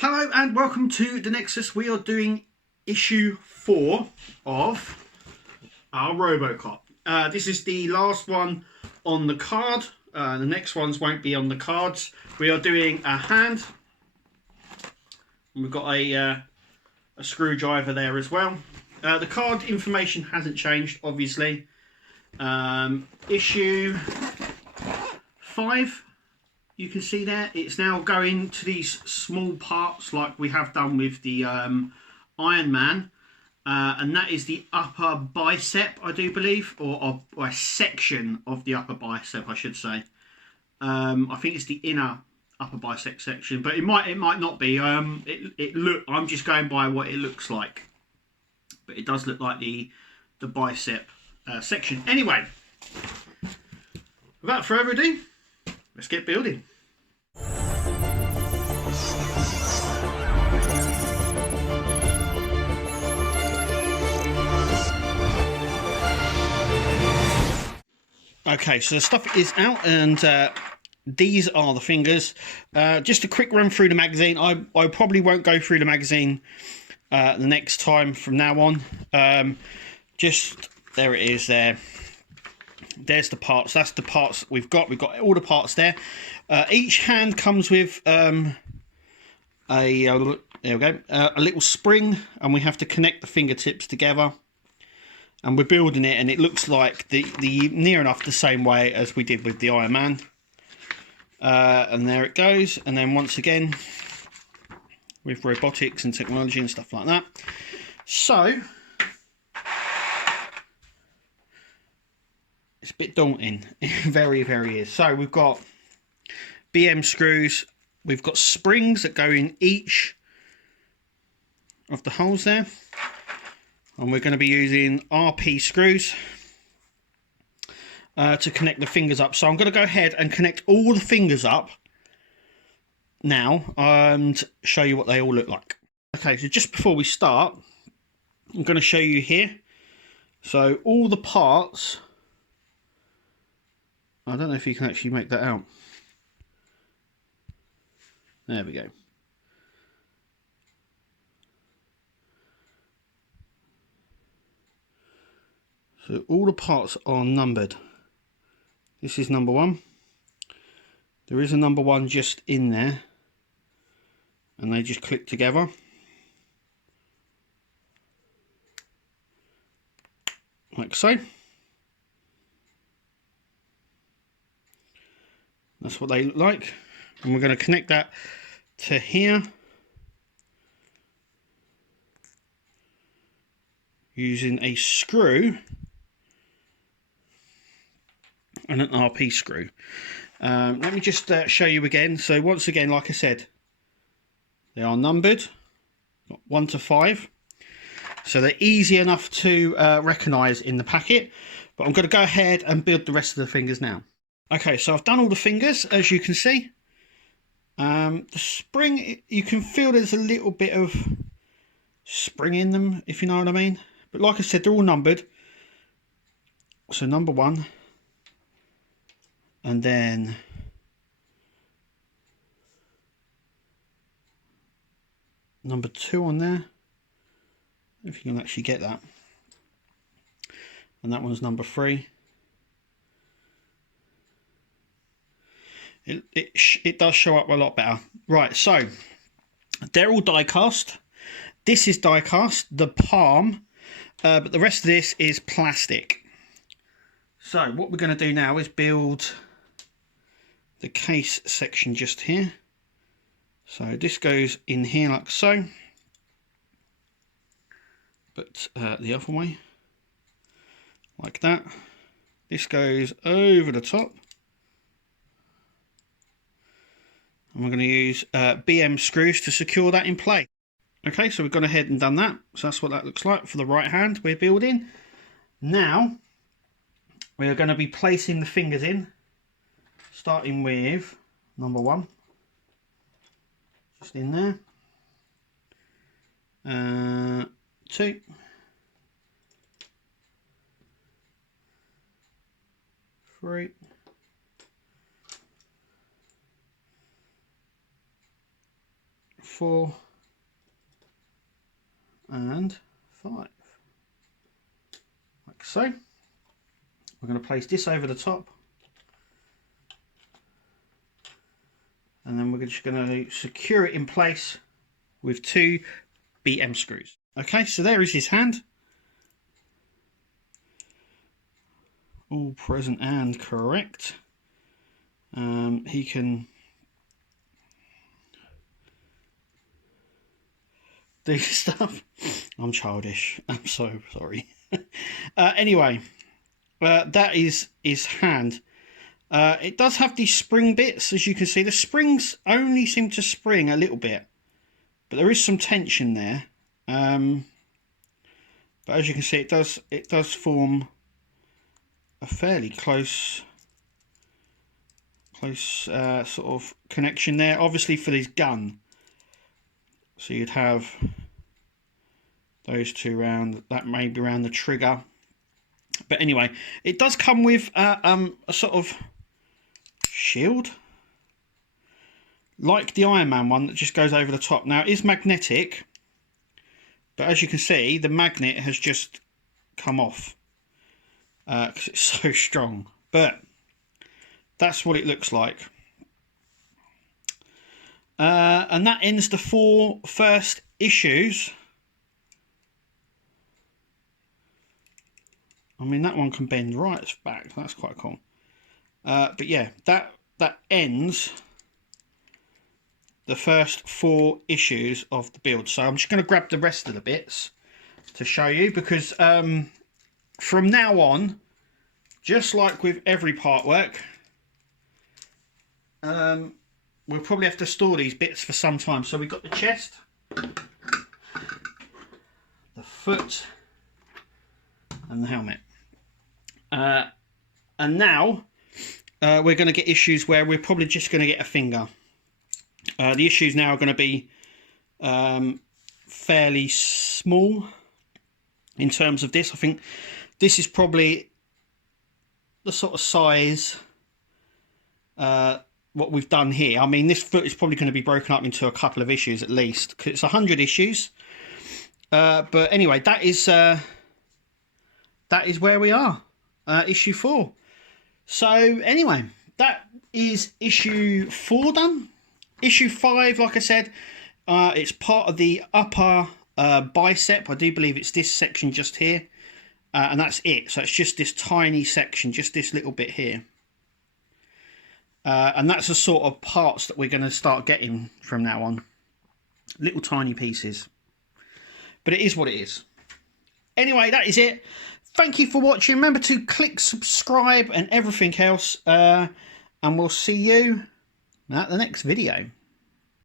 Hello and welcome to the Nexus. We are doing issue 4 of our RoboCop. This is the last one on the card. The next ones won't be on the cards. We are doing a hand. We've got a screwdriver there as well. The card information hasn't changed, obviously. Issue 5. You can see there, it's now going to these small parts like we have done with the Iron Man. And that is the upper bicep, I do believe, or a section of the upper bicep, I should say. I think it's the inner upper bicep section, but it might not be. I'm just going by what it looks like, but it does look like the bicep section. Anyway, without further ado, let's get building. Okay, so the stuff is out, and these are the fingers. Just a quick run through the magazine. I probably won't go through the magazine the next time from now on. Just there it is there. There's the parts. That's the parts we've got. We've got all the parts there. Each hand comes with there we go, a little spring, and we have to connect the fingertips together. And we're building it, and it looks like the near enough the same way as we did with the Iron Man. And there it goes. And then once again, with robotics and technology and stuff like that. So it's a bit daunting. Very, very is. So we've got BM screws. We've got springs that go in each of the holes there. And we're going to be using RP screws to connect the fingers up. So I'm going to go ahead and connect all the fingers up now and show you what they all look like. Okay, so just before we start, I'm going to show you here. So all the parts, I don't know if you can actually make that out. There we go. So all the parts are numbered. This is number 1. There is a number 1 just in there, and they just click together. Like so. That's what they look like. And we're going to connect that to here using a screw and an RP screw. Let me just show you again. So once again, like I said, they are numbered, 1 to 5. So they're easy enough to recognise in the packet. But I'm going to go ahead and build the rest of the fingers now. Okay, so I've done all the fingers, as you can see. The spring, you can feel there's a little bit of spring in them, if you know what I mean. But like I said, they're all numbered. So number 1. And then number 2 on there, if you can actually get that. And that one's number 3. It does show up a lot better. Right, so they're all die cast. This is die cast, the palm, but the rest of this is plastic. So what we're going to do now is build the case section just here. So this goes in here like so, but the other way, like that. This goes over the top, and we're going to use BM screws to secure that in place. Okay, so we've gone ahead and done that. So that's what that looks like for the right hand we're building. Now we are going to be placing the fingers in, starting with number 1, just in there, 2, 3, 4, 4 and 5, like so. We're going to place this over the top, and then we're just going to secure it in place with 2 BM screws. Okay, so there is his hand, all present and correct. He can do stuff. I'm childish, I'm so sorry. Anyway, that is his hand. It does have these spring bits, as you can see. The springs only seem to spring a little bit, but there is some tension there. But as you can see, it does form a fairly close sort of connection there. Obviously for this gun, so you'd have those 2 round, that may be around the trigger. But anyway, it does come with a sort of shield, like the Iron Man one that just goes over the top. Now it is magnetic, but as you can see, the magnet has just come off because it's so strong. But that's what it looks like. And that ends the 4 first issues. I mean, that one can bend right back. That's quite cool. But yeah, that ends the first 4 issues of the build. So I'm just going to grab the rest of the bits to show you, because from now on, just like with every part work, we'll probably have to store these bits for some time. So we've got the chest, the foot, and the helmet. And now we're going to get issues where we're probably just going to get a finger. The issues now are going to be fairly small in terms of this. I think this is probably the sort of size what we've done here. I mean, this foot is probably going to be broken up into a couple of issues at least, because it's 100 issues. But anyway, that is where we are, issue 4. So anyway, that is issue 4 done. Issue 5, like I said, it's part of the upper bicep. I do believe it's this section just here, and that's it. So it's just this tiny section, just this little bit here. And that's the sort of parts that we're going to start getting from now on. Little tiny pieces. But it is what it is. Anyway, that is it. Thank you for watching. Remember to click subscribe and everything else. And we'll see you at the next video.